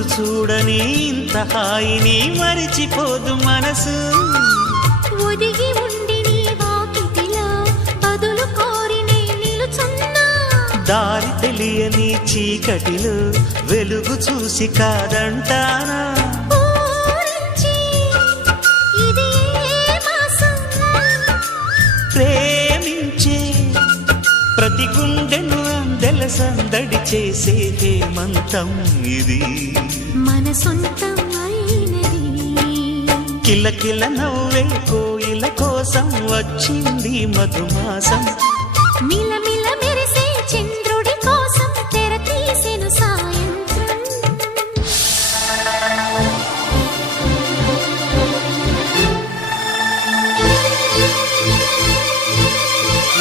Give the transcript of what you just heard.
రోజు చూడని ఇంత హాయిని మరిచిపోదు మనసు. ఒదిగి ఉండి నీ వాకిటిలో బదులు కోరి నే నిలుచున్నా. దారి తెలియని చీకటిలో వెలుగు చూసి కాదంటానా. ఊరించి ఇది ఏ మాసం? ప్రేమించే ప్రతి గుండెను అందెల సందడి చేసే హేమంతం ఇది. మన సొంతం అయినది. కిలకిల నవ్వే కోయిల కోసం వచ్చింది మధుమాసం.